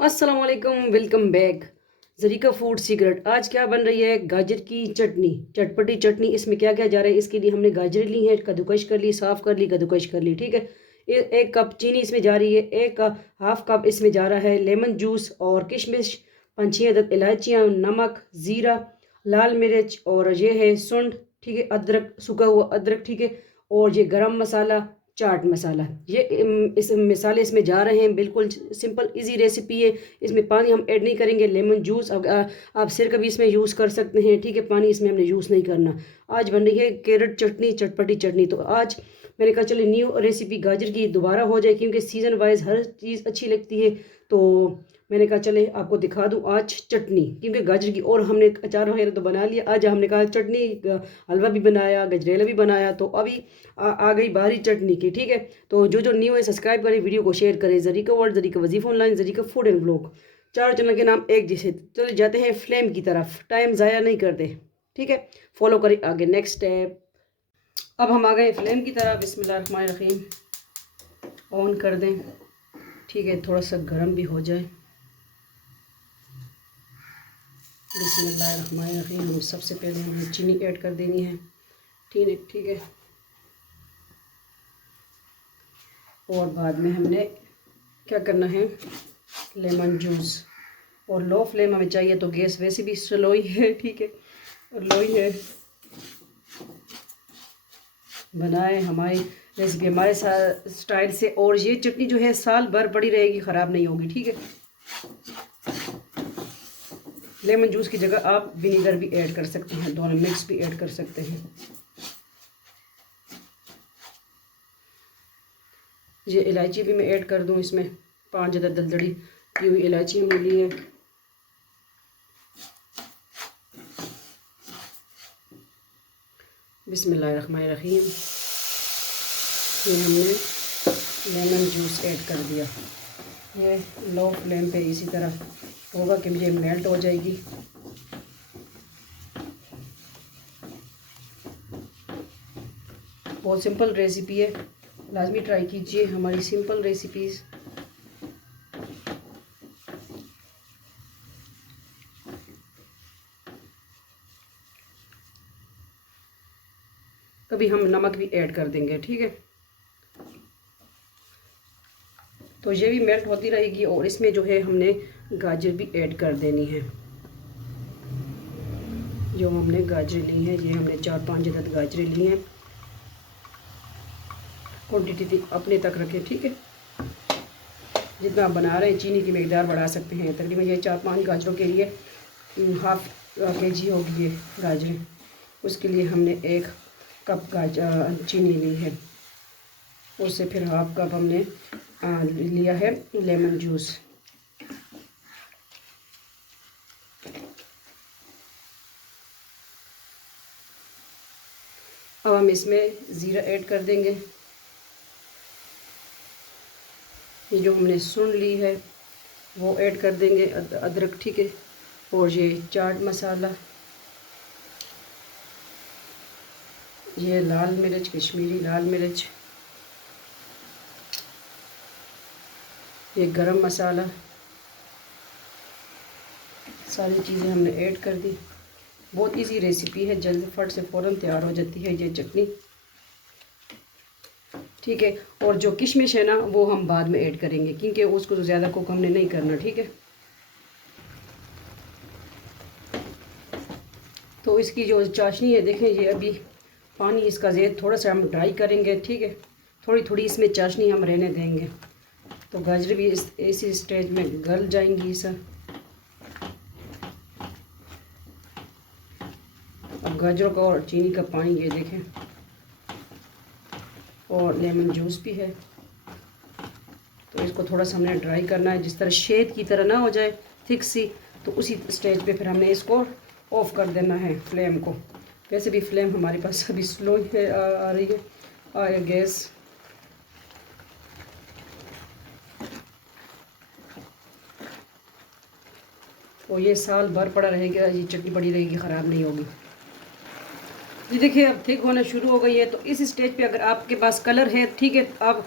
अस्सलाम वालेकुम, welcome back. Zarika food secret. आज क्या बन रही है? गाजर की चटनी, चटपटी चटनी। इसमें क्या क्या जा रहा है? इसके लिए हमने गाजर ली है, कद्दूकश कर ली, साफ़ कर ली, कद्दूकश कर ली, ठीक है। एक कप चीनी इसमें जा रही है, एक हाफ कप इसमें जा रहा है लेमन जूस और किशमिश, 5-6 अदद इलायचियाँ, नमक, ज़ीरा, लाल मिर्च और ये है सुंड, ठीक है, अदरक, सूखा हुआ अदरक, ठीक है, और ये गरम मसाला, चाट मसाला। ये इस मसाले इसमें जा रहे हैं। बिल्कुल सिंपल इजी रेसिपी है। इसमें पानी हम ऐड नहीं करेंगे। लेमन जूस आप सिरका कभी इसमें यूज़ कर सकते हैं, ठीक है। पानी इसमें हमने यूज़ नहीं करना। आज बन रही है कैरेट चटनी, चटपटी चटनी। तो आज मैंने कहा चले न्यू रेसिपी गाजर की दोबारा हो जाए, क्योंकि सीज़न वाइज हर चीज़ अच्छी लगती है। तो मैंने कहा चले आपको दिखा दूं आज चटनी, क्योंकि गाजर की और हमने अचार वगैरह तो बना लिया। आज हमने कहा चटनी, हलवा भी बनाया, गजरेला भी बनाया। तो अभी आ गई बारी चटनी की, ठीक है। तो जो जो न्यू है सब्सक्राइब करें, वीडियो को शेयर करें। ज़रीका वर्ल्ड, ज़रीका वजीफ़ online, Zarika food and vlog, चारों चैनल के नाम एक जैसे। चले जाते हैं फ्लेम की तरफ, टाइम ज़ाया नहीं करते, ठीक है। फॉलो करें आगे नेक्स्ट स्टेप। अब हम आ गए फ्लेम की तरफ। बिस्मिल्लाहिर्रहमानिर्रहीम ऑन कर दें, ठीक है। थोड़ा सा गर्म भी हो जाए। बिस्मिल्लाहिर्रहमानिर्रहीम। सबसे पहले हमें चीनी ऐड कर देनी है, ठीक है। और बाद में हमने क्या करना है, लेमन जूस। और लो फ्लेम हमें चाहिए, तो गैस वैसे भी स्लो ही है, ठीक है, और लो ही है। बनाए हमारी रेसिपी हमारे स्टाइल से। और ये चटनी जो है साल भर पड़ी रहेगी, ख़राब नहीं होगी, ठीक है। लेमन जूस की जगह आप विनीगर भी ऐड कर सकते हैं, दोनों मिक्स भी ऐड कर सकते हैं। ये इलायची भी मैं ऐड कर दूं इसमें, 5 अदद दलदड़ी की हुई इलायची हमने ली है। बिस्मिल्लाहिर्रहमानिर्रहीम। ये हमने लेमन जूस ऐड कर दिया। ये लो फ्लेम पे इसी तरह होगा कि ये मेल्ट हो जाएगी। बहुत सिंपल रेसिपी है, लाजमी ट्राई कीजिए हमारी सिंपल रेसिपीज़। कभी हम नमक भी ऐड कर देंगे, ठीक है। तो ये भी मेल्ट होती रहेगी। और इसमें जो है हमने गाजर भी ऐड कर देनी है। जो हमने गाजर ली है, ये हमने 4-5 अदद गाजरें ली हैं। क्वान्टिटी अपने तक रखें, ठीक है। जितना आप बना रहे हैं चीनी की मकदार बढ़ा सकते हैं। तकरीबन ये 4-5 गाजरों के लिए हाफ केजी होगी ये गाजरें। उसके लिए हमने 1 कप चीनी ली है। उससे फिर हाफ कप हमने लिया है लेमन जूस। अब हम इसमें ज़ीरा ऐड कर देंगे। ये जो हमने सुन ली है वो ऐड कर देंगे, अदरक, ठीक है। और ये चाट मसाला, ये लाल मिर्च, कश्मीरी लाल मिर्च, ये गरम मसाला, सारी चीज़ें हमने ऐड कर दी। बहुत इजी रेसिपी है, जल्द फट से फ़ौरन तैयार हो जाती है ये चटनी, ठीक है। और जो किशमिश है ना वो हम बाद में ऐड करेंगे, क्योंकि उसको तो ज़्यादा कुक हमने नहीं करना, ठीक है। तो इसकी जो चाशनी है देखें, ये अभी पानी इसका ज़ेद थोड़ा सा हम ड्राई करेंगे, ठीक है। थोड़ी थोड़ी इसमें चाशनी हम रहने देंगे, तो गाजर भी इसी स्टेज में गल जाएंगी सर। अब गाजरों का और चीनी का पानी ये देखें, और लेमन जूस भी है। तो इसको थोड़ा सा हमने ड्राई करना है, जिस तरह शेद की तरह ना हो जाए थिक सी। तो उसी स्टेज पे फिर हमने इसको ऑफ़ कर देना है फ्लेम को। वैसे भी फ्लेम हमारे पास अभी स्लो है, आ रही है गैस। तो ये साल भर पड़ा रहेगा, ये चटनी पड़ी रहेगी, ख़राब नहीं होगी। ये देखिए अब थिक होना शुरू हो गई है। तो इस स्टेज पे अगर आपके पास कलर है, ठीक है, आप